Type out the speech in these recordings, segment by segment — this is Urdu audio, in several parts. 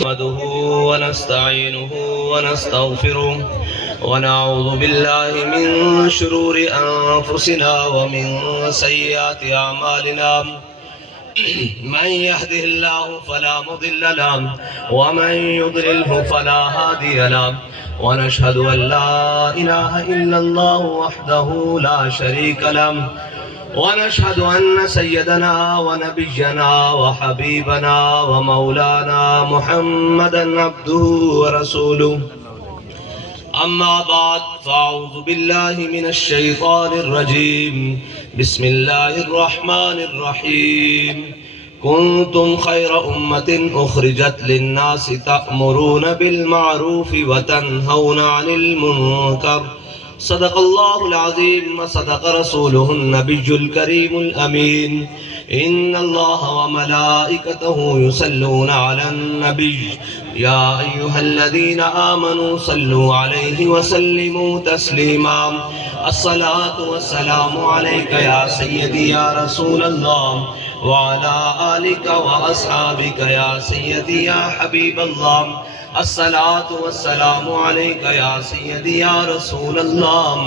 نحمده ونستعينه ونستغفره ونعوذ بالله من شرور أنفسنا ومن سيئات أعمالنا من يهده الله فلا مضل له ومن يضلله فلا هادي له ونشهد أن لا إله إلا الله وحده لا شريك له ونشهد أن سيدنا ونبينا وحبيبنا ومولانا محمدا عبده ورسوله أما بعد فأعوذ بالله من الشيطان الرجيم بسم الله الرحمن الرحيم كنتم خير أمة أخرجت للناس تأمرون بالمعروف وتنهون عن المنكر صدق الله العظيم وصدق رسوله النبي الكريم الأمين إن الله وملائكته يصلون على النبي يا أيها الذين آمنوا صلوا عليه وسلموا تسليما الصلاة والسلام عليك يا سيدي يا رسول الله وعلى آلك وأصحابك يا سيدي يا حبيب الله الصلاة والسلام عليك يا سيدي يا رسول الله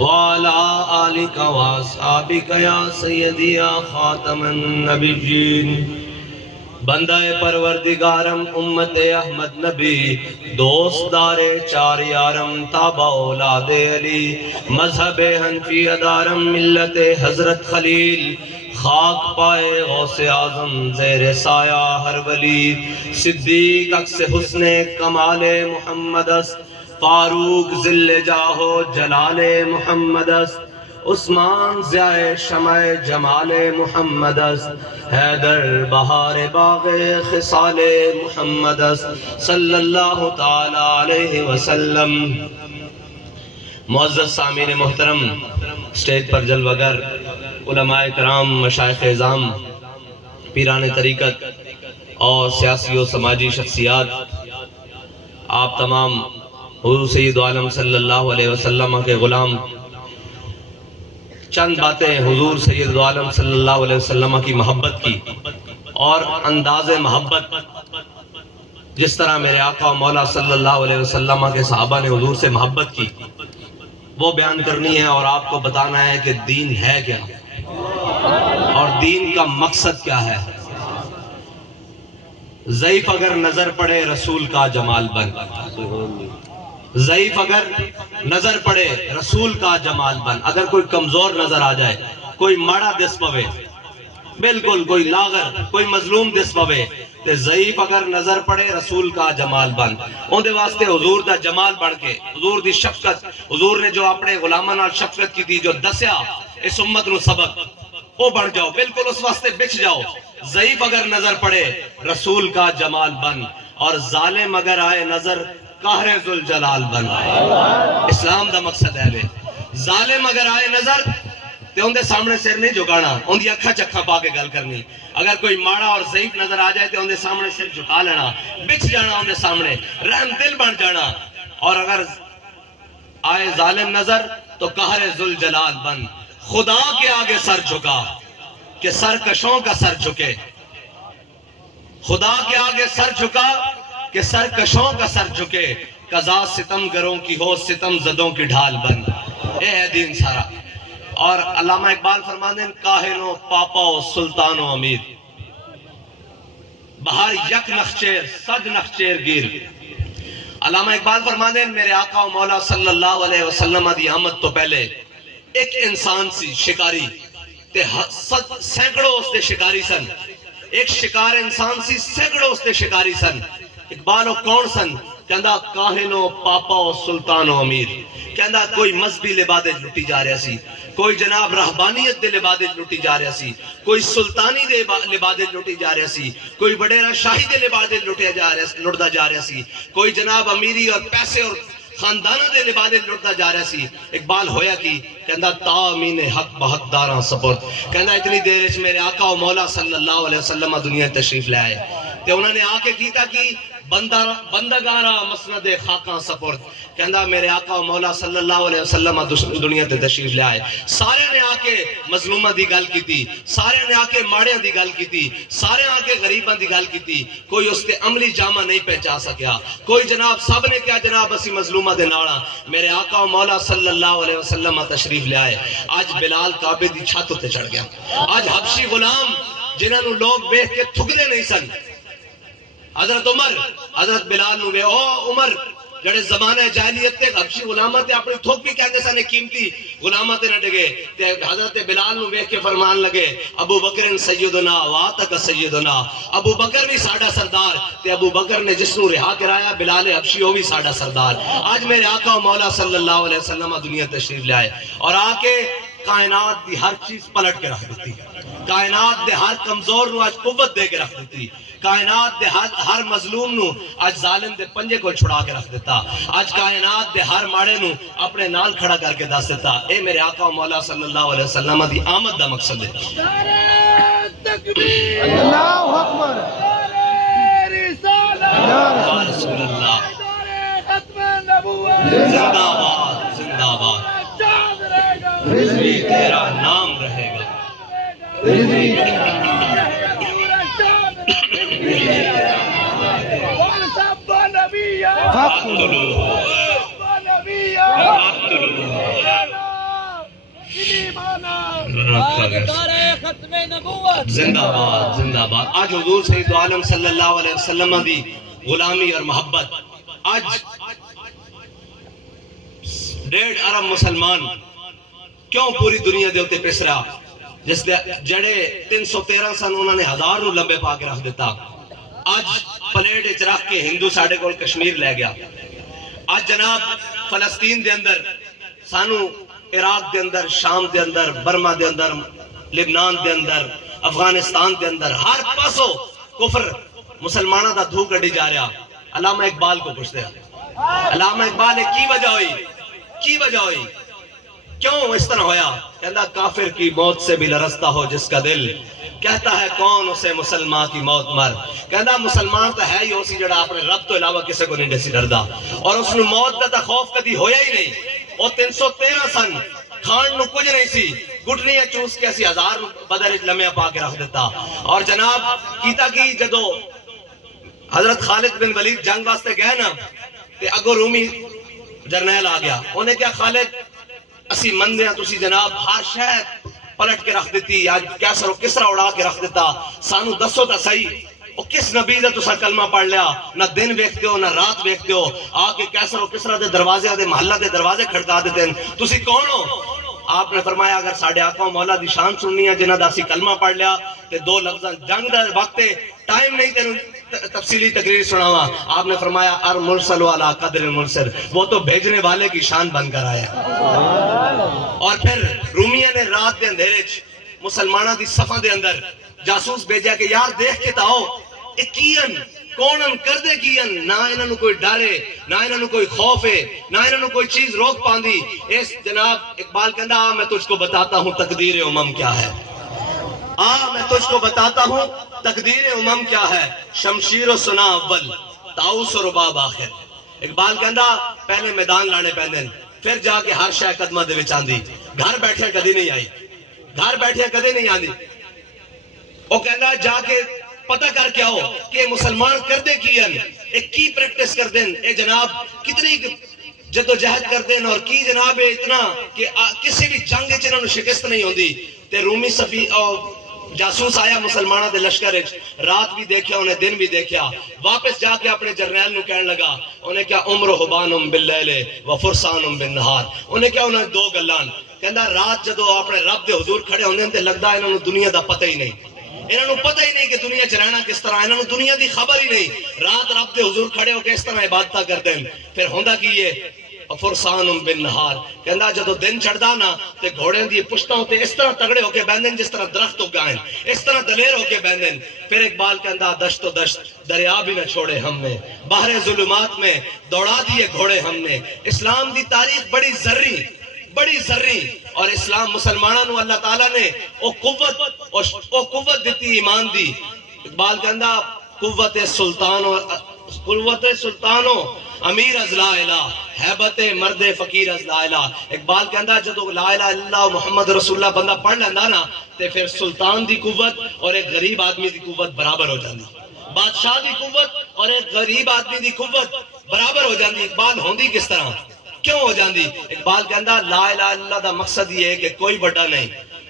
وعلى آلك وأصحابك يا سيدي يا خاتم النبيين بندہ پروردگارم امت احمد نبی دوست دار چار یارم تابع اولاد علی مذہب حنفی ادارم ملت حضرت خلیل خاک پائے غوث اعظم زیر سایہ ہر ولی صدیق عکس حسن کمال محمد است فاروق ذل جاہ جلال محمد است عثمان ضیاء شمع جمال محمد است حیدر بہار باغ خصال محمد است صلی اللہ تعالی علیہ وسلم معزز سامعین محترم اسٹیج پر جلوگر علماء کرام مشائخ اعظام پیران طریقت اور سیاسی و سماجی شخصیات آپ تمام حضور سید عالم صلی اللہ علیہ وسلم کے غلام چند باتیں حضور سید عالم صلی اللہ علیہ وسلم کی محبت کی اور انداز محبت جس طرح میرے آقا و مولا صلی اللہ علیہ وسلم کے صحابہ نے حضور سے محبت کی وہ بیان کرنی ہے اور آپ کو بتانا ہے کہ دین ہے کیا اور دین کا مقصد کیا ہے۔ ضعیف اگر نظر پڑے رسول کا جمال بن، ضعیف اگر نظر پڑے رسول کا جمال بن۔ اگر کوئی کمزور نظر آ جائے، کوئی ماڑا دس پوے، بالکل کوئی لاغر، کوئی مظلوم دس پوے، تے ضعیف اگر نظر پڑے رسول کا جمال بن۔ اون دے واسطے حضور دا جمال بڑھ کے، حضور دی شفقت، حضور نے جو اپنے غلاماں نال شفقت کی تھی، جو دسیا اس امت نو سبق، وہ بڑھ جاؤ، بالکل اس واسطے بچ جاؤ۔ ضعیف اگر نظر پڑے رسول کا جمال بن، اور ظالم اگر آئے نظر قہر ذوالجلال بن۔ اسلام دا مقصد ہے وے، ظالم اگر آئے نظر تے ان دے سامنے سر نہیں جھکانا، ان دی اکھا چکھا پا کے گل کرنی۔ اگر کوئی ماڑا اور ضعیف نظر آ جائے تے ان دے سامنے سر جھکا لینا، بچ جانا ان دے سامنے، رحم دل بن جانا۔ اور اگر آئے ظالم نظر تو قہر ذوالجلال بن۔ خدا کے آگے سر جھکا کہ سرکشوں کا سر جھکے، خدا کے آگے سر جھکا کہ سرکشوں کا سر جھکے، قضا ستم گروں کی ہو ستم زدوں کی ڈھال بن۔ اے ہے دین سارا۔ اور علامہ اقبال فرماتے ہیں کاہن و پاپا و سلطان و امیر، بہر یک نخچیر صد نخچیر گیر۔ علامہ اقبال فرماتے ہیں میرے آقا و مولا صلی اللہ علیہ وسلم دی آمد تو پہلے ایک انسان سی شکاری تے سینکڑوں اس دے شکاری سن، ایک شکار انسان سی سینکڑوں اس دے شکاری سن. اقبال او کون سن؟ کہندا کاہن و پاپا و سلطان و امیر. کہندا کوئی مذہبی لبادے لٹی جا رہا سی, کوئی جناب رہبانیت دے لبادے لٹی جا رہا سی, کوئی سلطانی دے لبادے لٹی جا رہا سی, کوئی وڈیرا شاہی دے لبادے لٹدا جا رہا سی, کوئی جناب امیری اور پیسے اور خاندانہ دے لبادے لٹدا جا رہا سی. اقبال ہویا کی کہندا تامین حق بحق داراں سپرد. کہندا اتنی دیر وچ میرے آقا و مولا صلی اللہ علیہ وسلم دنیا تشریف لے آئے تے انہوں نے آ کے کیتا کی بندگارا مسند خاکاں سپرد. کہندا میرے آقا و مولا صلی اللہ علیہ وسلم دنیا تے تشریف لے آئے. سارے نے آ کے مظلومہ دی گل کیتی, سارے نے آ کے ماڑیاں دی گل کیتی, سارے آ کے غریباں دی گل کیتی. کوئی اس تے عملی جامہ نہیں پہنچا سکیا. کوئی جناب سب نے کیا جناب اسی مظلومہ دے نالاں. میرے آقا و مولا صلی اللہ علیہ وسلم تشریف لے آئے. آج بلال کعبے دی چھت تے چڑھ گیا. آج حبشی غلام جنہاں نو لوگ دیکھ کے تھکدے نہیں سن, حضرت عمر حضرت بلال نو وے او عمر جڑے زمانہ جاہلیت تے حبشی غلاماں تے اپنی تھوک بھی کہندے سن قیمتی غلاماں تے نہ ڈگے تے حضرت بلال نو ویکھ کے فرمان لگے ابو بکر سیدنا واتک سیدنا. ابو بکر بھی ساڈا سردار تے ابو بکر نے جس نو رہا کرایا بلال حبشی او بھی ساڈا سردار. آج میرے آقا و مولا صلی اللہ علیہ وسلم دنیا تشریف لے آئے اور آ کے کائنات دی ہر چیز پلٹ کے رکھ دیتی. کائنات دے ہر کمزور نو آج قوت دے کے رکھ دیتی. کائنات دے ہر مظلوم نو آج ظالم دے پنجے کو چھڑا کے رکھ دیتا. آج کائنات دے ہر ماڑے نو اپنے نال کھڑا کر کے دس دیتا. اے میرے آقا و مولا صلی اللہ علیہ وسلم دی آمد دا مقصد ہے. اللہ اکبر یا رسول اللہ زندہ باد زندہ باد. رضوی تیرا نام رہے گا. زندہ باد زندہ باد. آج حضور سید عالم صلی اللہ علیہ وسلم دی غلامی اور محبت. آج 1.5 ارب مسلمان کیوں پوری دنیا دے ہوتے پیسرا جس دے جڑے 313 سن انہوں نے 1000 نو لمبے پا کے رکھ دیتا. آج پلیٹ اچ رکھ کے ہندو ساڑھے کو کشمیر لے گیا. آج جناب فلسطین دے اندر سانو عراق دے اندر شام دے اندر برما دے اندر لبنان دے اندر افغانستان دے اندر ہر پاسو کفر مسلمانہ دا دھو کڑی جا رہا. علامہ اقبال کو پوچھتے ہیں علامہ اقبال نے کی وجہ ہوئی, کی وجہ ہوئی, کیوں اس طرح ہویا؟ کہتا کافر کی موت سے بھی لرزتا ہو جس کا دل, کہتا ہے کون اسے مسلمان کی موت مر. کہتا مسلمان تو ہے ہی اسی جڑا اپنے رب تو علاوہ کسے کو نہیں ڈسی ڈردا, اور اس نے موت کا خوف کدی ہویا ہی نہیں. وہ 313 سن کھان نو کچھ نہیں سی, گھٹنیاں چوس کے اسی 1000 بدر لمحے پا کے رکھ دیتا. اور جناب کیتا کی جدو حضرت خالد بن ولید جنگ واسطے گئے نا تے اگو رومی جرنیل آ گیا. انہیں کیا خالد اسی مندے ہیں تسی جناب ہر شہر پلٹ کے رکھ دیتی, آج کیسر و کسرا اڑا کے رکھ دیتا, سانو دسو تا صحیح وہ کس نبی دا تسا کلمہ پڑھ لیا, نہ دن ویکھتے ہو نہ رات ویکھتے ہو, آ کے کیسر و کسرا دے دروازے دے محلہ دے دروازے کھڑکا دیتے ہیں, تسی کون ہو؟ آپ نے فرمایا اگر ساڑھے آقا و مولا دی شان سننی ہے جنہ دا اسی کلمہ پڑھ لیا تے 2 لفظاں جنگ دا وقت ٹائم نہیں تینوں تفصیلی تقریر سناوا. آپ نے فرمایا ار مرسل علی قدر مرسل, وہ تو بھیجنے والے کی شان بن کر آیا. اور پھر رومیہ نے رات دے اندھیرے مسلمانہ دی صفہ دے اندر جاسوس بھیجا کہ یار دیکھ کے تاؤ کین کونن کر دے کین, نہ انہوں نے کوئی ڈارے نہ انہوں نے کوئی خوف ہے نہ انہوں نے کوئی چیز روک پاندی. اس جناب اقبال کہندا میں تجھ کو بتاتا ہوں تقدیر امم کیا ہے, میں تجھ کو بتاتا ہوں تقدیر امم کیا ہے, شمشیر و سنا اول تاؤس و رباب آخر. اقبال کہندا پہلے میدان لانے پہنے پھر جا کے ہر شے قدمہ دے وچ آندی, گھر بیٹھے کدی نہیں آئی, گھر بیٹھے کدی نہیں آندی. وہ کہندا جا کے پتہ کر کے آؤ کہ مسلمان کر دے کین, ایک کی پریکٹس کر دیں, اے جناب کتنی جد و جہد کر دیں, اور کی جناب اتنا کہ کسی بھی جنگ چنہوں نے شکست نہیں ہوندی. تے رومی صفی جاسوس آیا مسلمانہ دے لشکر رات بھی دیکھیا انہیں دن بھی دیکھیا, واپس جا کے اپنے جرنیل نو کہنے لگا انہیں کیا عمر حبانم باللیل و فرسانم بالنہار. انہیں کیا انہیں 2 گلان, کہندا رات جدو اپنے رب دے حضور کھڑے ہوندے تے لگدا انہوں نے دنیا دا پتہ ہی نہیں, انہوں نے پتہ ہی نہیں کہ دنیا چ رہنا کس طرح, انہوں نے دنیا دی خبر ہی نہیں. رات رب دے حضور کھڑے ہو کے اس طرح عبادتاں کرتے ہیں. پھر ہوندا کی یہ فرسان بالنہار, کہندا جدو دن چڑھدا نا تے گھوڑے دی پشتاں تے اس طرح تگڑے ہو کے بیندن جس طرح درخت اگائیں, اس طرح دلیر ہو کے بیندن. پھر اقبال کہندا دشت و دشت دریا بھی نہ چھوڑے ہم نے, باہر ظلمات میں دوڑا دیے گھوڑے ہم نے. اسلام دی تاریخ بڑی زرری اور اسلام مسلمانوں نو اللہ تعالیٰ نے او قوت دیتی ایمان دی. اقبال کہندا قوت سلطانو امیر از لا الہ, حیبت مرد فقیر از لا الہ. اقبال کہندا جدو لا الہ الا اللہ محمد رسول اللہ بندہ پڑھ لیندا نا تے پھر سلطان دی قوت اور ایک غریب آدمی دی قوت برابر ہو جاندی, بادشاہ دی قوت اور ایک غریب آدمی دی قوت برابر ہو جاندی. اقبال ہوندی کس طرح, کیوں ہو جاندی؟ اقبال کہندا لا الہ الا اللہ دا مقصد یہ ہے کہ کوئی بڑا نہیں,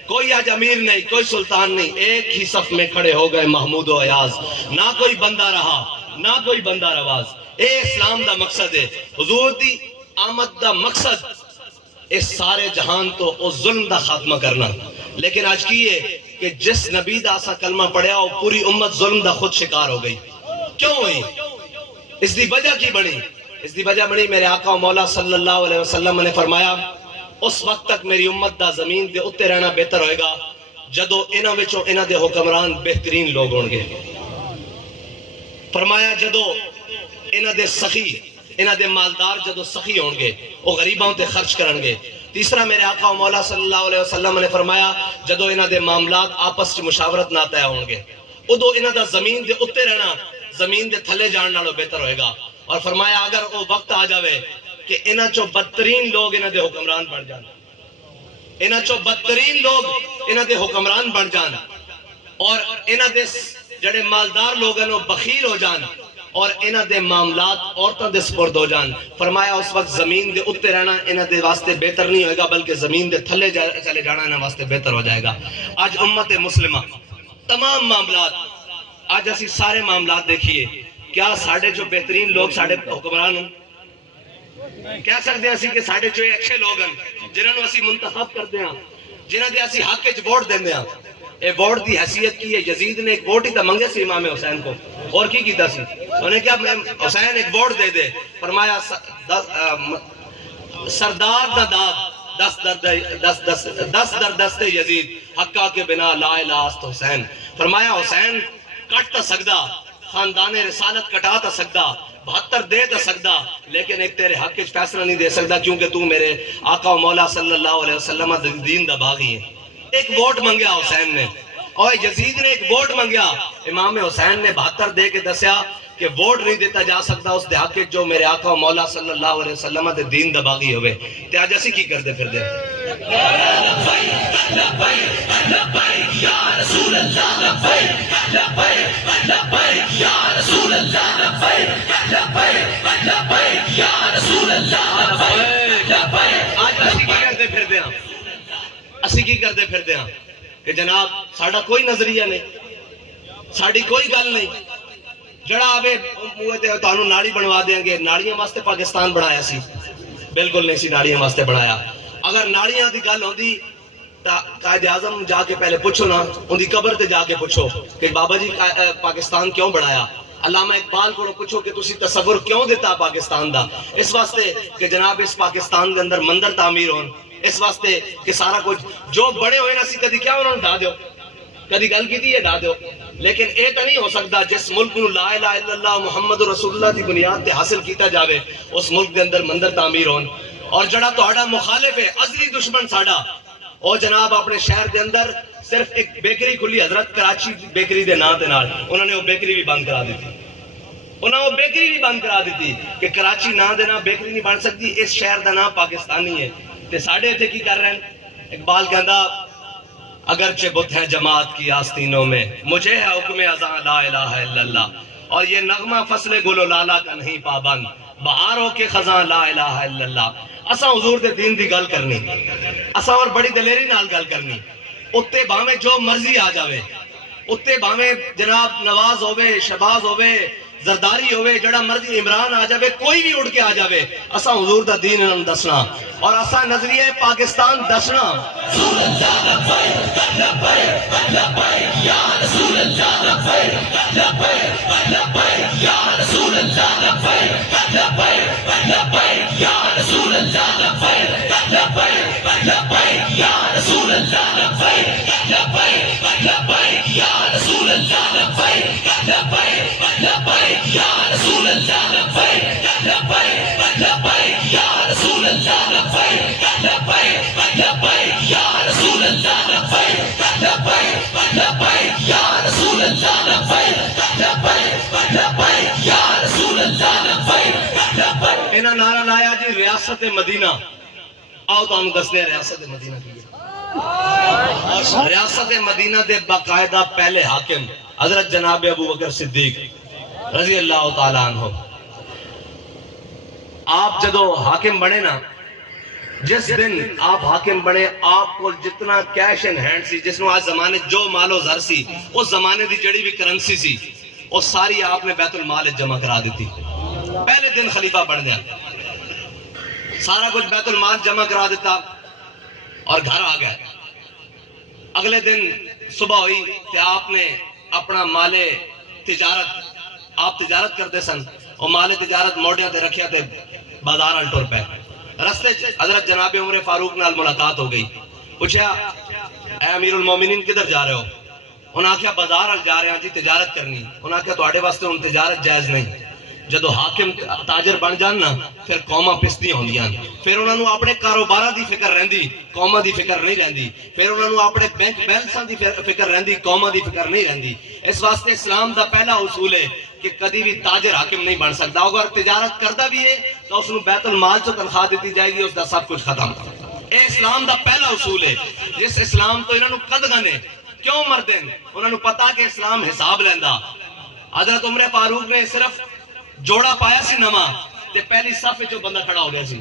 کوئی آج امیر نہیں, کوئی سلطان نہیں, ایک ہی صف میں کھڑے ہو گئے محمود و ایاز. نہ کوئی بندہ رہا نہ کوئی بندہ رواز. اے اسلام دا مقصد ہے, حضور دی آمد دا مقصد اس سارے جہان تو اس ظلم دا خاتمہ کرنا. لیکن آج کی ہے کہ جس نبی دا اسا کلمہ پڑھیا وہ پوری امت ظلم دا خود شکار ہو گئی. کیوں ہوئی؟ اس دی وجہ کی بنی؟ اس دی وجہ بنی میرے آقا و مولا صلی اللہ علیہ وسلم نے فرمایا اس وقت تک میری امت دا زمین دے اتے رہنا بہتر ہوئے گا جدو انہاں وچوں انہاں دے حکمران بہترین لوگ ہون گے. فرمایا جدو انہاں دے سخی, انہاں دے مالدار جدو سخی ہون گے وہ غریباں تے خرچ کرن گے. تیسرا میرے آقا و مولا صلی اللہ علیہ وسلم نے فرمایا جدو انہاں دے معاملات آپس چ مشاورت نہ طے ہون گے ادو انہاں دا زمین دے اتے رہنا زمین دے تھلے جان نالوں بہتر ہوئے گا. اور فرمایا اگر وہ وقت آ جاوے کہ انہاں چو بدترین لوگ انہاں دے حکمران بن جان, انہاں چو بدترین لوگ انہاں دے حکمران بن جان اور انہاں دے جڑے مالدار لوگ ہیں وہ بخیل ہو جان اور انہاں دے معاملات عورتوں دے سپرد ہو جان. فرمایا اس وقت زمین دے اتے رہنا انہاں دے واسطے بہتر نہیں ہوئے گا بلکہ زمین دے تھلے چلے جانا انہاں واسطے بہتر ہو جائے گا. آج امت مسلمہ تمام معاملات, آج اسی سارے معاملات دیکھیے, کیا ساڑھے جو بہترین لوگ ساڑھے حکمران ہیں؟ کہہ سکتے ہیں اسی کہ ساڑھے جو اچھے لوگ ہیں جنہوں نے اسی منتخب کر دیا, جنہوں نے اسی حق کے ووٹ دیں دیا. اے ووٹ دی حیثیت کی ہے, یزید نے ایک ووٹ ہی تو منگے سی امام حسین کو, اور کی کیتا سی انہیں کیا حسین ایک ووٹ دے دے. فرمایا سردار دا داد دس در دست یزید حقا کے بنا لا الہ است حسین. فرمایا حسین کٹ تا سکدا, خاندان رسالت کٹا تا سکدا, 72 دے تا سکدا, لیکن ایک تیرے حق کے فیصلہ نہیں دے سکدا کیونکہ تو میرے آقا و مولا صلی اللہ علیہ وسلم دین دا باغی ہے. ایک ووٹ منگیا حسین نے اور یزید نے ایک ووٹ منگیا. امام حسین نے 72 دے کے دسیا کہ ووٹ نہیں دیتا جا سکتا اس دے حق جو میرے آقا و مولا صلی اللہ علیہ وسلم دے دین دا باغی ہوئے. تے آج اسی کی کر دے پھر دے اسی کی کر دے پھر دے ہاں کہ جناب ساڑھا کوئی نظریہ نہیں, ساڑھی کوئی گل نہیں. جڑا آوے تانوں ناڑی بنوا دیں گے, ناڑیاں واسطے پاکستان بنایا سی؟ بالکل نہیں سی ناڑیاں واسطے بنایا. اگر ناڑیاں دی گل ہوندی تا قائد اعظم جا کے پہلے پوچھو نا, ان دی قبر تے جا کے پوچھو کہ بابا جی پاکستان کیوں بنایا. علامہ اقبال کو پوچھو کہ تسی تصور کیوں دیتا پاکستان دا؟ اس واسطے کہ جناب اس پاکستان دے اندر مندر تعمیر ہون, اس واسطے کہ سارا کچھ جو بڑے ہوئے نا سی کدی کیا انہوں نے ڈھا دیو, کدی گل کی تھی یہ ڈھا دیو. لیکن اے تا نہیں ہو سکتا جس ملک نو لا الہ الا اللہ محمد رسول اللہ دی بنیاد تے حاصل کیتا جاوے اس ملک دے اندر مندر تعمیر ہون. اور جڑا تہاڈا مخالف ہے ازلی دشمن ساڈا, او جناب اپنے شہر دے اندر صرف ایک بیکری کھلی حضرت کراچی بیکری دے نام دے نال, انہوں نے وہ بیکری بھی بند کرا دیتی. انہوں نے وہ بیکری بھی بند کرا دیتی کہ کراچی نام دے نام بیکری نہیں بن سکتی, اس شہر دا نام پاکستانی ہے. تے ساڑھے تھے کی کر رہے ہیں؟ اقبال کہندا اگرچہ بت ہے جماعت کی آستینوں میں مجھے ہے حکم اذاں لا الہ الا اللہ, اور یہ نغمہ فصل گل و لالا کا نہیں پابند, بہاروں کے خزاں لا الہ الا اللہ. اساں حضور دے دین دی گل کرنی, اساں اور بڑی دلیری نال گل کرنی, اتے باویں جو مرضی آ جاوے, اتے باویں جناب نواز ہوئے, شہباز ہوئے, زرداری ہوئے جڑا مرضی عمران آ جاوے کوئی بھی اڑ کے آ جاوے اساں حضور دا دین انہوں دسنا اور اساں نظریہ پاکستان دسنا انہاں نعرہ لایا جی ریاست مدینہ آؤ تو ہم دستے ہیں ریاست مدینہ کی ریاست مدینہ دے باقاعدہ پہلے حاکم حضرت جناب ابو بکر صدیق رضی اللہ تعالیٰ عنہ آپ جدو حاکم بنے نا جس دن آپ حاکم بنے آپ کو جتنا کیش ان ہینڈ سی جس نے آج زمانے جو مال و زر سی اس زمانے دی جڑی بھی کرنسی سی وہ ساری آپ نے بیت المال جمع کرا دیتی پہلے دن خلیفہ بن گیا سارا کچھ بیت المال جمع کرا دیتا اور گھر آ گیا اگلے دن صبح ہوئی کہ آپ نے اپنا مال تجارت آپ تجارت کرتے سن اور مال تجارت موڑیاں تے رکھیا تے بازار ال ٹر پے رستے حضرت جناب عمر فاروق نال ملاقات ہو گئی پوچھا اے امیر المومنین کدھر جا رہے ہو انہاں آکھیا بازار ال جا رہے ہیں جی تجارت کرنی انہاں آکھیا تواڈے واسطے ہن تجارت جائز نہیں جدو حاکم تاجر بن جان نا پھر قوماں پستی ہوندیاں پھر انہاں نو اپنے کاروباراں دی فکر رہندی قوماں دی فکر نہیں رہندی پھر انہاں نو اپنے بینک بیلنساں دی فکر رہندی قوماں دی فکر نہیں رہندی اس واسطے اسلام دا پہلا اصول ہے کہ کدی بھی تاجر حاکم نہیں بن سکتا اگر تجارت کرتا بھی ہے تو اس نو بیت المال چوں تنخواہ دیتی جائے گی اس دا سب کچھ ختم اے اسلام دا پہلا اصول ہے جس اسلام تو انہاں نو قدغن ہے کیوں مردیں انہاں نو پتا کہ اسلام حساب لیندا حضرت عمر فاروق نے صرف جوڑا پایا سی نواں تے پہلی صف وچوں بندہ کھڑا ہو گیا سی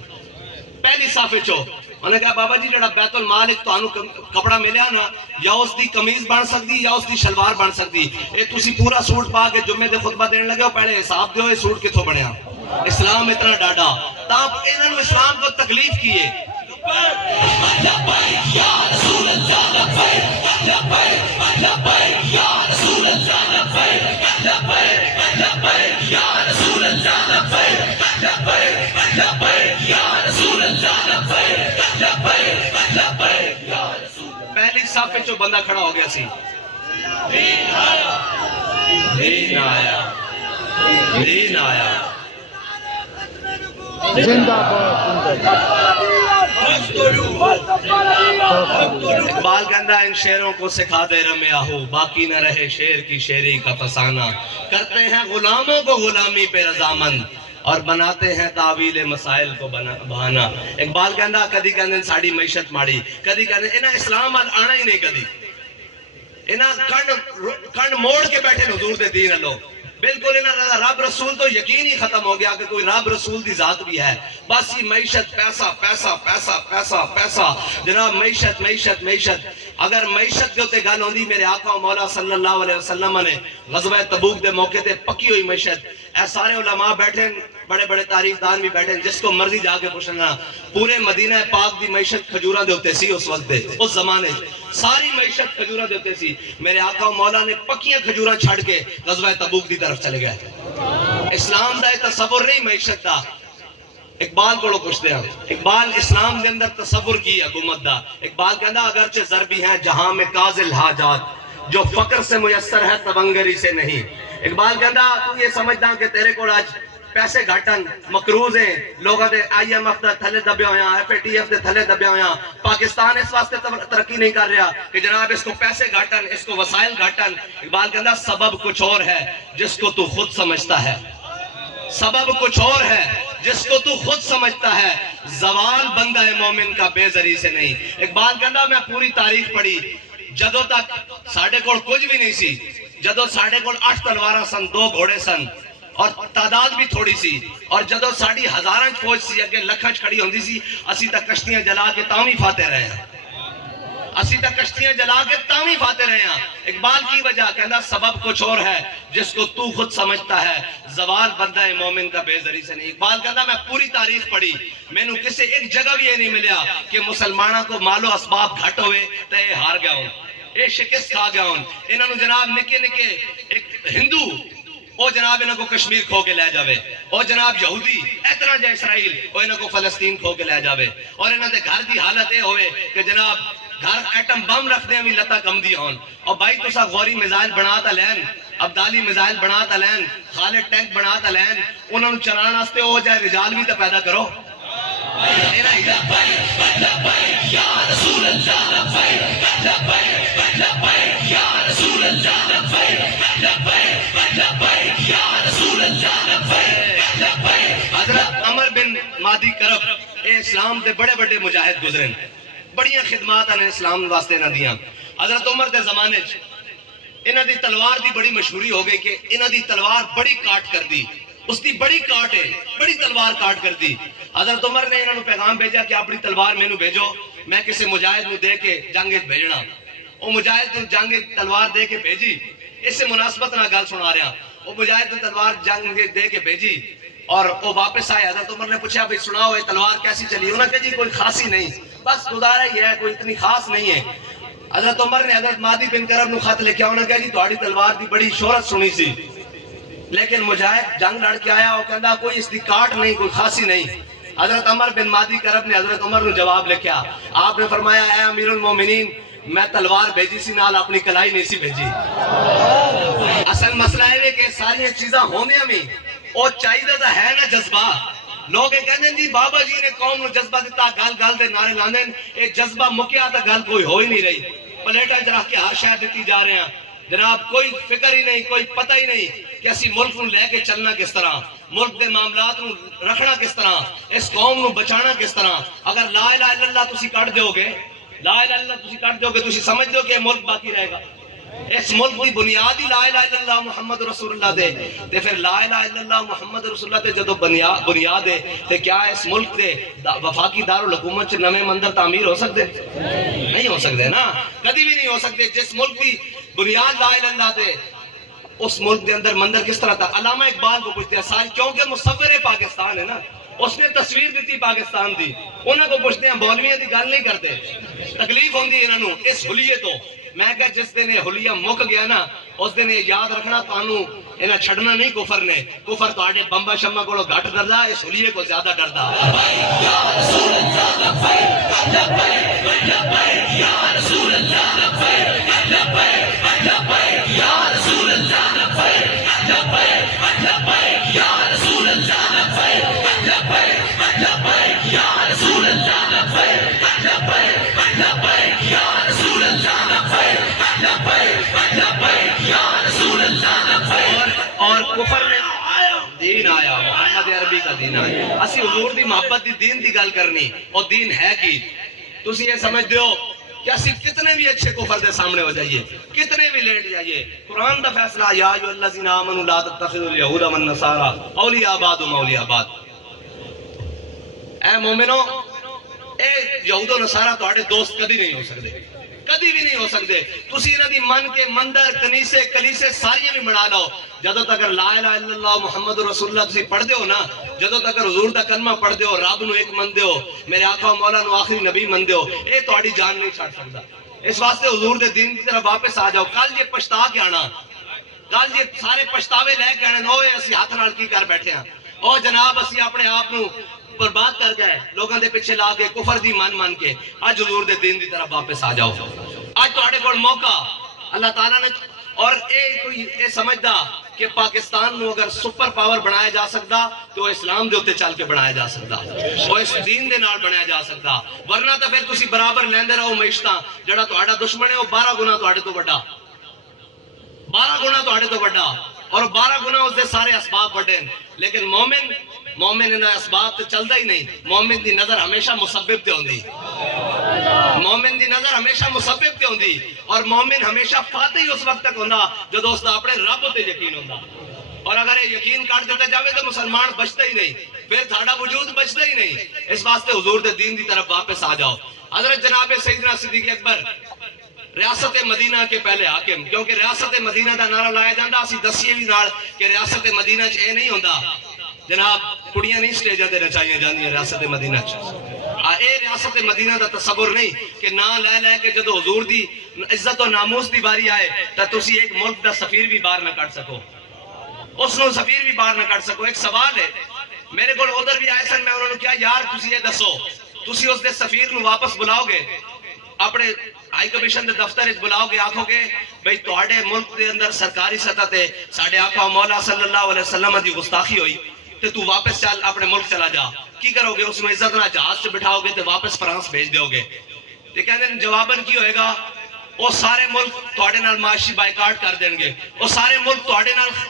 پہلی صف وچوں انہوں نے کہا بابا جی جڑا بیت المال ایک تانوں کپڑا ملیا نا یا اس دی قمیض بن سکتی یا اس دی شلوار بن سکتی اے تسی پورا سوٹ پا کے جمعے دے خطبہ دین لگے ہو پہلے حساب دیو یہ سوٹ کتھوں بنیا اسلام اتنا ڈاڈا تا انہوں نے اسلام کو تکلیف کیے پہلی صف وچوں بندہ کھڑا ہو گیا سی دین آیا دین آیا زندہ باد اقبال کہندہ ان شیروں کو سکھا دے رمیا ہو باقی نہ رہے شیر کی شیری کا فسانہ کرتے ہیں غلاموں کو غلامی پہ رضامند اور بناتے ہیں تعویل مسائل کو بہانا اقبال کہندہ کدی کہندے ساڑی معیشت ماڑی کدی کہندے انہاں اسلام آنا ہی نہیں کدی انہاں کنڈ موڑ کے بیٹھے حضور دے دین اللہ بالکل انہاں رب رسول تو یقین ہی ختم ہو گیا کہ کوئی رب رسول دی ذات بھی ہے بس یہ معیشت پیسہ پیسہ پیسہ پیسہ پیسہ جناب معیشت معیشت معیشت اگر معیشت جو تے گل ہوندی میرے آقا و مولا صلی اللہ علیہ وسلم نے غزوہ تبوک دے موقع تے پکی ہوئی معیشت اے سارے علماء بیٹھے بڑے بڑے تاریخ دان بھی بیٹھے جس کو مرضی جا کے پوچھنا پورے مدینہ پاک دی معیشت کھجوراں دے ہوتے سی اس وقت دے اس زمانے ساری معیشت کھجوراں دے ہوتے سی میرے آقا و مولا نے پکیاں کھجوراں چھڑ کے غزوہ تبوک دی طرف چلے گئے اسلام دا تصور نہیں معیشت دا اقبال کو لوگ پوچھتے ہیں اقبال اسلام کے اندر تصور کی حکومت دا اقبال کہندا اگرچہ ضربی ہیں جہاں میں کاذل حاجات جو فقر سے میسر ہے تبنگری سے نہیں اقبال کہندا تو یہ سمجھدا کہ تیرے کو آج پیسے گھٹن مقروض ہیں لوگوں دے آئی ایم ایف دے تھلے دبے ہویا ایف اے ٹی ایف دے تھلے دبے ہویا پاکستان اس واسطے ترقی نہیں کر رہا کہ جناب اس کو پیسے گھٹن اس کو وسائل گھٹن اقبال کہندا سبب کچھ اور ہے جس کو تو خود سمجھتا ہے سبب کچھ اور ہے جس کو تو خود سمجھتا ہے زوال بندہ مومن کا بے ذری سے نہیں اقبال کہندا میں پوری تاریخ پڑھی جدو تک ساڑھے کوڑ کچھ بھی نہیں سی جدو ساڑھے کوڑ 8 تلوارہ سن 2 گھوڑے سن اور تعداد بھی تھوڑی سی اور جدو ساڑھی ہزاراں فوج سی اگے لکھاں کھڑی ہوندی سی اسی تک کشتیاں جلا کے تاں بھی فاتح رہے ہیں اسی تک کشتیاں جلا کے تاوی فاتح رہے ہیں. اقبال کی وجہ کہنا سبب کچھ اور ہے جس کو تو خود سمجھتا ہے, زوال بندہ مومن کا بے ذری سے نہیں. اقبال کہنا میں پوری تاریخ پڑھی, میں نے کسی ایک جگہ بھی یہ نہیں ملیا کہ مسلمانوں کو مال و اسباب گھٹ ہوئے تو یہ ہار گیا ہوں, یہ شکست کھا گیا ہوں. انہوں نے جناب نکے نکے ایک ہندو او جناب انہوں کو کشمیر کھو کے لے جاوے, او جناب یہودی اتنا جا اسرائیل او انہوں کو فلسطین کھو کے لے جاوے, اور انہوں نے گھر دی حالت یہ ہوئے کہ جناب گھر ایٹم بم رکھ دیں بھی لتا کم دی ہون. اور بھائی تو سا غوری میزائل بناتا لین, عبدالی میزائل بناتا لین, خالد ٹینک بناتا لین, انہوں نے چلان آستے ہو جائے رجال بھی تو پیدا کرو. حضرت عمر بن مادی کرب اے اسلام دے بڑے بڑے مجاہد گزرن, بڑیاں خدمات نے اسلام واسطے نہ دیاں. حضرت عمر دے زمانے انہاں دی تلوار دی بڑی مشہوری ہو گئی کہ انہاں دی تلوار بڑی کاٹ کر دی, اس دی بڑی کاٹ ہے, بڑی تلوار کاٹ کر دی. حضرت عمر نے انہوں نے پیغام بھیجا کہ اپنی تلوار میں نو بھیجو, میں کسی مجاہد نو دے کے جنگ بھیجنا. وہ مجاہد نو جنگ تلوار دے کے بھیجی, اس سے مناسبت نہ گل سنا رہا, وہ مجاہد نے تلوار جنگ دے کے بھیجی اور وہ واپس آئے. حضرت عمر نے پوچھا بھئی سناؤ یہ تلوار کیسی چلی؟ انہوں نے کہا جی کوئی خاصی نہیں, بس گزارا ہی ہے, کوئی اتنی خاص نہیں ہے. حضرت عمر نے حضرت مادی بن کرب نو خط لکھیا, انہوں نے کہا جی تہاڈی تلوار دی بڑی شہرت سنی سی, لیکن مجاہد جنگ لڑ کے آیا, وہ کہندا کوئی اس دی کاٹ نہیں, کوئی خاصی نہیں. حضرت عمر بن مادی کرب نے حضرت عمر نو جواب لکھیا, آپ نے فرمایا اے امیر المومنین میں تلوار بھیجی سی نال اپنی کلائی نہیں سی بھیجی. اصل مسئلہ ہے کہ ساری چیزاں ہونے میں او چاہیے تو ہے نا جذبہ. لوگ کہتے ہیں جی بابا جی نے قوم نو جذبہ دیتا, گل گل دے نعرے لاندے, اے جذبہ مکیا تا گل کوئی ہو ہی نہیں رہی. پلیٹا رکھ کے ہر شہر دیتی جا رہے ہیں جناب, کوئی فکر ہی نہیں, کوئی پتہ ہی نہیں کہ اسی ملک نو لے کے چلنا کس طرح, ملک دے معاملات نو رکھنا کس طرح, اس قوم نو بچانا کس طرح. اگر لا الہ الا اللہ تسی کٹ دیو گے, لا الہ الا اللہ تسی کٹ دیو گے, تسی سمجھ دو کہ ملک باقی رہے گا. اس ملک کی بنیاد ہی لا الہ الا اللہ محمد رسول اللہ دے, تے پھر لا الہ الا اللہ محمد رسول اللہ دے جدو بنیاد ہے تے کیا اس ملک دے وفاقی دارالحکومت چ نویں مندر تعمیر ہو سکتے؟ نہیں ہو سکتے نا, کبھی بھی نہیں ہو سکتے. جس ملک کی بنیاد لا الہ الا اللہ دے اس ملک دے اندر مندر کس طرح تھا؟ علامہ اقبال کو پوچھتے ہیں سال, کیونکہ مصور پاکستان ہے نا, اس نے تصویر دیتی پاکستان دی, انہوں کو پوچھتے ہیں مولویوں دی گل نہیں کرتے, تکلیف ہوندی ہے انہوں اس حلیے تو. میں کہا جس دن یہ حلیہ مک گیا نا, اس دن یہ یاد رکھنا تانوں انہاں چھڑنا نہیں کفر نے, کفر تہاڈے بمبا شمبا کولوں گھٹ ڈردا, اس حلیے کو زیادہ ڈردا. یا رسول اللہ لبیک لبیک لبیک یا رسول اللہ لبیک لبیک لبیک یا رسول اللہ لبیک لبیک لبیک یا رسول اللہ لبیک لبیک لبیک یا رسول اللہ لبیک لبیک لبیک یا رسول اللہ اور کفر میں دین آیا, محمد عربی کا دین آیا. اسی حضور دی محبت دی دین دی گل کرنی, اور دین ہے کی تسی یہ سمجھ دیو کہ اسی کتنے بھی اچھے کفر دے سامنے ہو جائیے, کتنے بھی لیٹ جائیے, قرآن دا فیصلہ یا ایھا الذین آمنوا لا تتخذوا اليہود والنصارى اولیاء بعضهم اولیاء بعض. اے مومنو, اے یہود و نصارہ تہاڈے دوست کبھی نہیں ہو سکتے, کدی بھی نہیں ہو سکتے. تسی انہاں دی من کے مندر کنیسے کلیسے ساری بھی بنا لو, جدوں تک لا الہ الا اللہ محمد رسول اللہ تسی پڑھ دیو نا, جدوں تک حضور دا کلمہ پڑھ دیو, رب نو ایک من دیو, میرے آقا مولا نو آخری نبی من دیو, اے تہاڈی جان نہیں چھڑ سکدا. اس واسطے حضور دے دین کی طرف واپس آ جاؤ. کل یہ پچھتا کے آنا, کل یہ سارے پچھتاوے لے کے آنے, اوے اسی ہاتھ نال کی کر بیٹھے ہیں, او جناب اسی اپنے آپ نو برباد کر گئے, لوگوں دے پیچھے لا کے کفر دی من کے. آج حضور دے دین دی طرف واپس آ جاؤ. آج تہاڈے کول موقع اللہ تعالیٰ نے, اور کوئی سمجھدا کہ پاکستان نو اگر سپر پاور بنایا جا سکتا تو اسلام دے اوتے چل کے بنایا جا سکتا, وہ اس دین دے نال بنایا جا سکتا. ورنہ تو پھر تسی برابر لیندے رہو معیشتاں, جڑا تہاڈا دشمن ہے وہ 12 گنا تہاڈے تو بڑا, 12 گنا تہاڈے تو بڑا, اور 12 گنا اس دے سارے اسباب بڑے. لیکن مومن انہاں اسباب تے چلدا ہی نہیں. مومن دی نظر ہمیشہ مسبب تے ہوندی, مومن دی نظر ہمیشہ مسبب تے ہوندی, اور مومن ہمیشہ فاتح اس وقت تک ہوندا جدوں اس دا اپنے رب تے یقین ہوندا. اور اگر یہ یقین کر دیتا جاوے تو مسلمان بچتا ہی نہیں, پھر تھاڑا وجود بچتا ہی نہیں. اس واسطے حضور دے دین دی طرف واپس آ جاؤ. حضرت جناب سیدنا صدیق اکبر ریاست مدینہ کے پہلے حاکم، کیونکہ ریاست مدینہ دا نعرہ لایا جاندہ، اسی دسیے بھی نال کہ ریاست مدینہ چ اے نہیں ہوندا جناب کڑیاں نہیں سٹیجاں تے نچائیاں جاندیاں ریاست مدینہ چ، اے ریاست مدینہ دا تصور نہیں کہ نام لے لے کے جدو حضور دی عزت و ناموس دی باری آئے تا تسی ایک ملک دا سفیر بھی باہر نہ کر سکو، اس نو سفیر بھی باہر نہ کر سکو۔ ایک سوال ہے میرے کو ادھر بھی آئے سن، میں انہوں نے کیا یار تسی یہ دسو تسی اس دے سفیر نو واپس بلاؤ گے اپنے ہائی کمیشن دے دفتر وچ بلاؤ گے، آکھو گے بھئی تواڈے ملک دے اندر سرکاری سطح تے ساڈے آقا مولا صلی اللہ علیہ وسلم دی گستاخی ہوئی تے تو واپس چل اپنے ملک چلا جا، کی کرو گے؟ اس میں عزت نہ جہاز سے بٹھاؤ گے تے واپس فرانس بھیج دیو گے؟ تے کہندے جواباً کی ہوئے گا وہ سارے ملک تواڈے نال معاشی بائیکاٹ کر دیں گے، وہ سارے ملک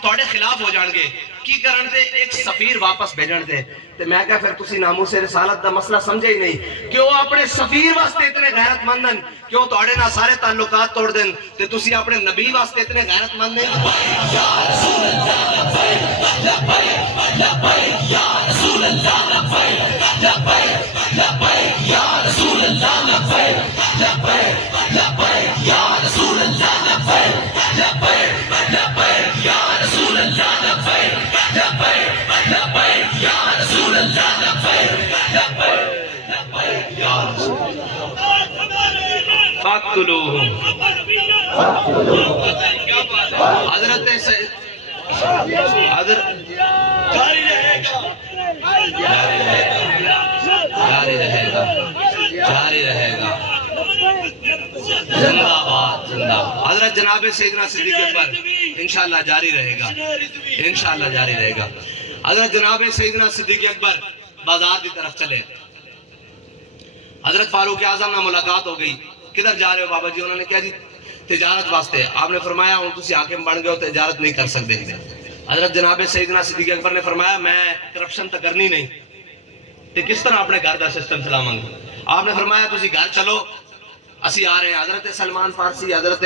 تواڈے خلاف ہو جان گے، کی کرن تے ایک سفیر واپس بھیجن تے۔ تے میں کہا پھر تسی ناموس رسالت دا مسئلہ سمجھے ہی نہیں کہ وہ اپنے سفیر واسطے اتنے غیرت مندن کہ وہ تواڈے نال سارے تعلقات توڑ دیں، تے تسی اپنے نبی واسطے اتنے غیرت مند نہیں۔ یا رسول اللہ لبیک لبیک لبیک یا رسول اللہ لبیک لبیک لبیک یا رسول اللہ لبیک لبیک لبیک یا رسول اللہ لبیک لبیک لبیک یا رسول اللہ لبیک لبیک لبیک یا رسول اللہ لبیک لبیک لبیک یا رسول فاقتلوہم۔ حضرت جاری رہے گا جاری رہے گا جاری رہے گا، زندہ باد زندہ باد۔ حضرت جناب سیدنا صدیق اکبر انشاءاللہ جاری رہے گا، انشاءاللہ جاری رہے گا۔ حضرت جناب سیدنا صدیق اکبر بازار دی طرف چلے، حضرت فاروق اعظم نہ ملاقات ہو گئی، کدھر جا رہے ہو بابا جی؟ انہوں نے کہا جی تجارت واسطے۔ آپ نے فرمایا ہوں تسی حاکم بن گئے ہو تجارت نہیں کر سکتے۔ حضرت جناب سیدنا صدیق اکبر نے فرمایا میں کرپشن تو کرنی نہیں تے کس طرح اپنے گھر دا سسٹم چلاواں گا؟ آپ نے فرمایا تسی گھر چلو اسی آ رہے ہیں۔ حضرت سلمان فارسی، حضرت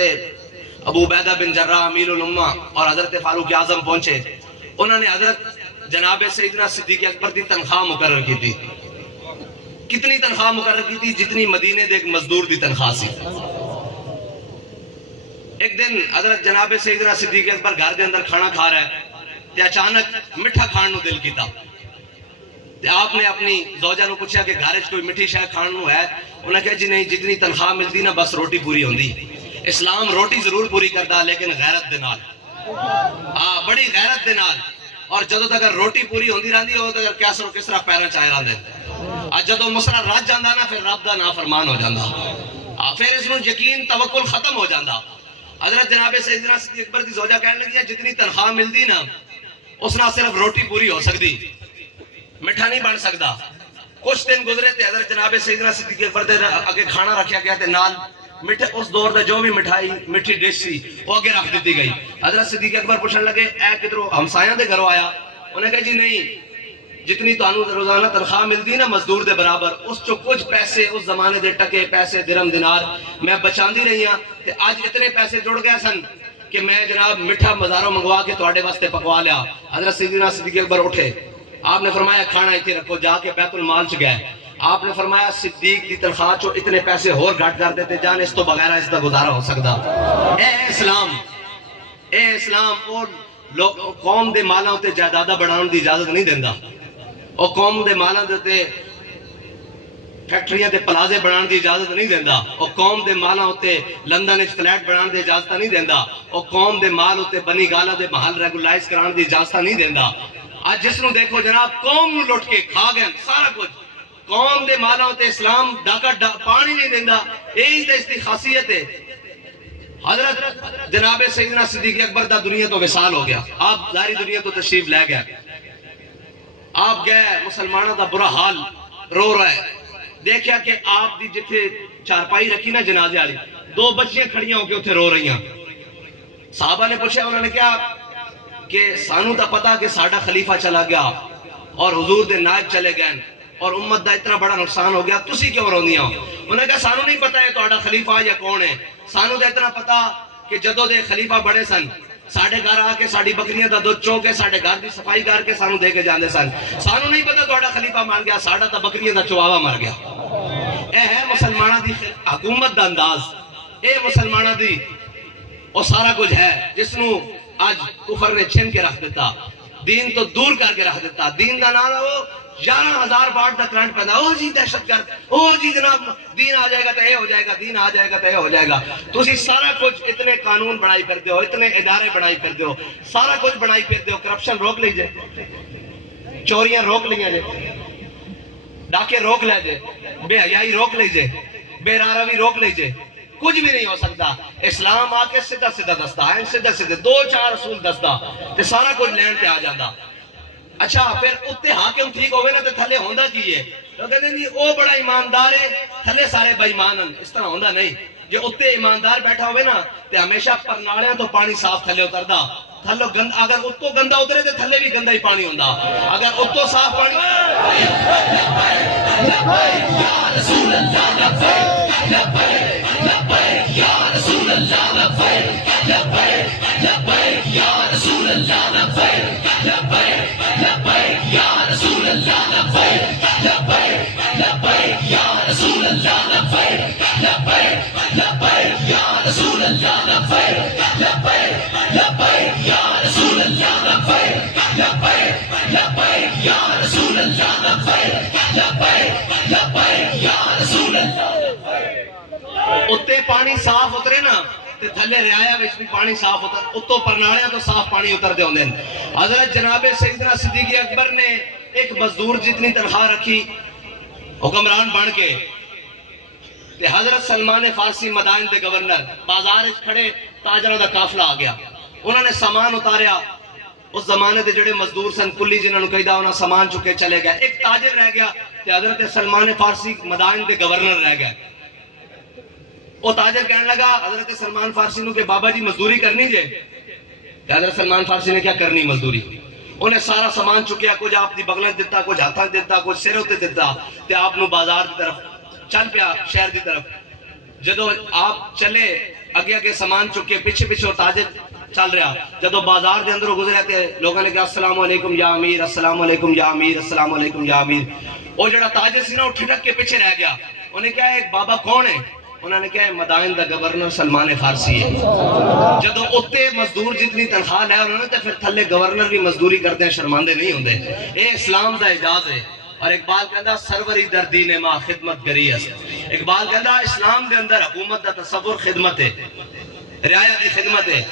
ابو عبیدہ بن جراح امیر الامہ اور حضرت فاروق اعظم پہنچے، انہوں نے حضرت جناب سیدنا صدیق اکبر دی تنخواہ مقرر کی تھی۔ کتنی تنخواہ مقرر کی تھی؟ جتنی مدینے دے ایک مزدور دی تنخواہ سی۔ ایک دن حضرت جناب سیدنا صدیق اکبر گھر دے اندر کھانا کھا رہا ہے تے اچانک مٹھا کھان نو دل کیتا تے آپ نے اپنی زوجہ نو پوچھا کہ گھر وچ کوئی مٹھی شے کھان نو ہے؟ انہوں نے کہا جی نہیں، جتنی تنخواہ ملتی نا بس روٹی پوری ہوندی۔ اسلام روٹی ضرور پوری کرتا لیکن غیرت دے نال، بڑی غیرت دے نال، اور جدوں تک روٹی پوری ہوندی رہندی او تک کیسر و کسرا پیراں چ آئے رہندے، جدوں مسئلہ رج جاندا نا پھر رب دا نافرمان ہو جاندا، پھر اس نو یقین توکل ختم ہو جاندا۔ حضرت جناب سیدنا صدیق اکبر دی زوجہ کہنے لگی جتنی تنخواہ ملتی نا اس نال صرف روٹی پوری ہو سکتی، مٹھا نہیں بن سکتا۔ کچھ دن گزرے تے حضرت جناب سیدنا صدیق اکبر دے اگے کھانا رکھیا گیا تے نال مٹھے اس دور دا جو بھی مٹھائی مٹھی ڈش سی وہ اگے رکھ دیتی گئی۔ حضرت صدیق اکبر پوچھنے لگے اے کدھروں ہمسایاں دے گھروں آیا؟ انہوں نے کہا جی نہیں، جتنی تانوں روزانہ تنخواہ ملتی نا مزدور دے برابر اس چو کچھ پیسے اس زمانے دے ٹکے پیسے درہم دینار میں بچاندی رہی ہاں تے آج اتنے پیسے جڑ گئے سن کہ میں جناب مٹھا بازاروں منگوا کے تواڈے واسطے پکوا لیا۔ حضرت سیدنا صدیق اکبر اٹھے، آپ نے فرمایا کھانا ایتھے رکھو، جا کے بیت المال چ گئے۔ آپ نے فرمایا صدیق دی تنخواہ چو اتنے پیسے اور گھٹ کر دیتے جان اس تو بغیر اس دا گزارا ہو سکدا۔ اے اسلام اور قوم دے مالاں تے جائیداداں بناون دی اجازت نہیں دیندا، اور قوم دے مالاں دے فیکٹریاں تے پلازے بنان دی اجازت نہیں دیندا، اور قوم دے مالاں تے لندن وچ فلیٹ بنان دی اجازت نہیں دیندا، اور قوم دے مال تے بنی گالا دے محل ریگولائز کران دی اجازت نہیں دیندا۔ آج جس نو دیکھو جناب قوم نو لٹ کے کھا گئے سارا کچھ، قوم دے مالاں تے اسلام ڈاکا پانی نہیں دیندا، یہی تے اس دی خاصیت ہے۔ حضرت جناب سیدنا صدیق اکبر دا دنیا تو وصال ہو گیا، آپ ظاہری دنیا تو تشریف لے گئے، آپ گئے مسلمانوں دا برا حال رو رہا ہے، دیکھیا کہ آپ دی جتھے چارپائی رکھی نا جنازے والی دو بچیاں کھڑیاں ہو کے اتنے رو رہی ہیں۔ صحابہ نے پوچھا، انہوں نے کہا کہ سانو تا پتا کہ ساڈا خلیفہ چلا گیا اور حضور دے نائب چلے گئے اور امت دا اتنا بڑا نقصان ہو گیا، تسی کیوں روندیاں ہو؟ انہوں نے کہا سانو نہیں پتا ہے تہاڈا خلیفہ یا کون ہے، سانو دا اتنا پتا کہ جدوں دے خلیفہ بڑے سن ساڈے گھر آ کے ساڈی بکریاں دا دودھ چو کے ساڈے گھر دی صفائی کر کے سانو دے کے جاندے سن، سانو نہیں پتا تہاڈا خلیفہ مر گیا، ساڈا تا بکریاں دا چواوا مر گیا۔ اے ہے مسلماناں دی حکومت دا انداز، اے مسلمانہ دی وہ سارا کچھ ہے جس نو آج کفر نے چھن کے رکھ دیتا، دین تو دور کر کے رکھ دیتا. دین دا نام ہے وہ 11,000 واٹ دا کرنٹ پیدا. او جی دہشت گرد، او جی جناب دین آ جائے گا تو اے ہو جائے گا، دین آ جائے گا تو اے ہو جائے گا. تسی سارا کچھ اتنے قانون بنائی پھر دیو، اتنے ادارے بنائی پھر دیو، سارا کچھ بنائی پھر دیو. کرپشن روک لیجئے، چوریاں روک لیجئے جے، ڈاکے روک لے جے، بے حیائی روک لیجئے، بے راروی روک لیجئے. کچھ بھی نہیں ہو سکتا. اسلام آ کے سیدھا سیدھا دستا ہے، سیدھا سیدھے 2-4 رسول دستا تے سارا کچھ لین پہ آ جاتا. اچھا پھر اتنے حاکم ٹھیک ہوئے نا تے تھلے ہوندا کی ہے؟ تو کہتے ہیں جی او بڑا ایماندار ہے، تھلے سارے بے ایمان ہیں. اس طرح ہوندا نہیں. جو اتنے ایماندار بیٹھا ہوئے نا تے ہمیشہ پرنالیاں تو پانی صاف تھلے اتردا. تھلو گند اگر اتو گندا اترے تے تھلے بھی گندا ہی پانی ہوندا. اگر اتو صاف پانی اتنے پانی صاف اترے نا تے تھلے رعایا وچ بھی پانی صاف اتر، اتو پرنالیاں تو صاف پانی اتر دے ہوندے. حضرت جناب سیدنا صدیق اکبر نے ایک مزدور جتنی تنخواہ رکھی حکمران بن کے تے حضرت سلمان فارسی مدائن دے گورنر بازار وچ کھڑے تاجراں دا قافلہ آ گیا. انہوں نے سامان اتاریا. اس زمانے دے جڑے مزدور سن کلی جنہاں نوں کہیدا انہاں سامان چکے چلے گئے. ایک تاجر رہ گیا تے حضرت سلمان فارسی مدائن دے گورنر رہ گئے. وہ تاجر کہنے لگا حضرت سلمان فارسی نو کہ بابا جی مزدوری کرنی جے. حضرت سلمان فارسی نے کیا کرنی مزدوری. انہیں سارا سامان چکیا، کچھ آپ دی بغلیں دیتا، کچھ ہاتھاں دیتا، کچھ سر ہوتے دیتا تے آپ نو بازار دی طرف چل پیا، شہر دی طرف. جدو آپ چلے اگے اگے سامان چکے پیچھے پیچھے تاجر چل رہا. جدو بازار دے اندر گزرے تے لوگوں نے کہا السلام علیکم یا امیر، السلام علیکم یا امیر، السلام علیکم یا امیر. وہ جڑا تاجر سی نا وہ ٹھٹک کے پیچھے رہ گیا. انہیں کہا ایک بابا کون ہے؟ انہوں نے کہا مدائن دا گورنر سلمان فارسی ہے. جدو اتے مزدور جتنی تنخواہ لے انہوں نے تو پھر تھلے گورنر بھی مزدوری کرتے ہیں، شرماندے نہیں ہوندے. اے اسلام دا اعجاز ہے. اور اقبال کہندا سروری در دین ما خدمت گری است. اقبال کہندا اسلام دے اندر حکومت دا تصور خدمت ہے، رعایا دی خدمت ہے.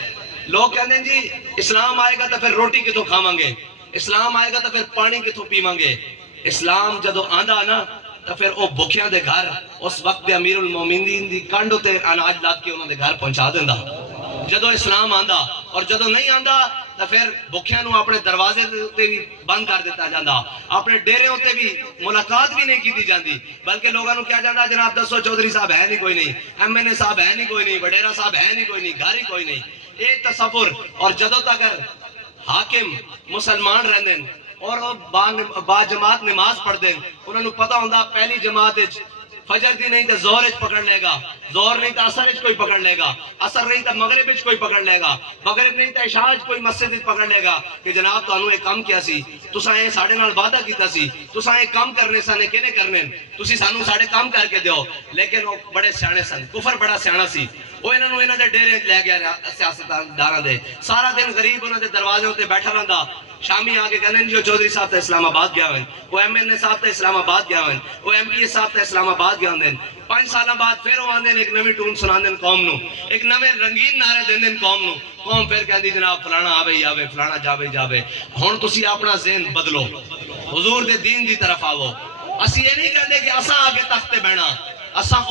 لوگ کہندے ہیں جی اسلام آئے گا تو پھر روٹی کتوں کھاواں گے، اسلام آئے گا تو پھر پانی کتوں پیواں گے. اسلام جدو آندا نا تو پھر وہ بھکھیاں دے گھر اس وقت دے امیر المومنین دی کانڈ تے اناج لاد کے انہوں دے گھر پہنچا دیندا. جدو اسلام آندا اور جدو نہیں آندا تو پھر بھکھیاں نو اپنے دروازے تے بھی بند کر دیتا جاندا، اپنے ڈیرے تے بھی ملاقات بھی نہیں کیتی جاندی، بلکہ لوگاں نو کیا جاندا جناب دسو چودھری صاحب ہے نہیں کوئی نہیں، ایم این اے صاحب ہے نہیں کوئی نہیں، وڈیرا صاحب ہے نہیں کوئی نہیں، گھر ہی کوئی نہیں. یہ تصور. اور جدو تک حاکم مسلمان رہندے اور با جماعت نماز پڑھ دیں، انہوں نے پتا ہوندہ پہلی جماعت فجر دی نہیں تو زہر وچ پکڑ لے گا، زہر نہیں تو عصر وچ کوئی پکڑ لے گا، عصر نہیں تو مغرب وچ کوئی پکڑ لے گا، مغرب نہیں تو عشاء وچ کوئی مسجد وچ پکڑ لے گا کہ جناب تانوں ایک کام کیا سی، تساں اے ساڈے نال وعدہ کیتا سی، تساں ایک کام کرنے سن کینے کرنے، تسی سانوں ساڈے کام کر کے دیو. لیکن وہ بڑے سیانے سن، کفر بڑا سیانا سی. وہ انہاں نوں انہاں دے ڈیرے لے گیا سیاستداراں دے. سارا دن غریب انہاں دے دروازے تے بیٹھا رہندا. شامی آ کے کہندے جو چودھری صاحب تے اسلام آباد گیا ہوئے، وہ ایم این اے صاحب تے اسلام آباد گیا ہوئے، وہ ایم پی اے صاحب تے اسلام آباد گیا ہوئے. 5 سالاں بعد پھر وہ آندے ایک نویں ٹون سناندے قوم نو، ایک نویں رنگین نعرے دیندے قوم نو. قوم پھر کہندی جناب فلانا آوے ہی آوے، فلانا جاوے جاوے. ہن تسی اپنا ذہن بدلو، حضور دے دین دی طرف آو. اسی یہ نہیں کہندے کہ اساں آگے تخت تے بہنا، اساں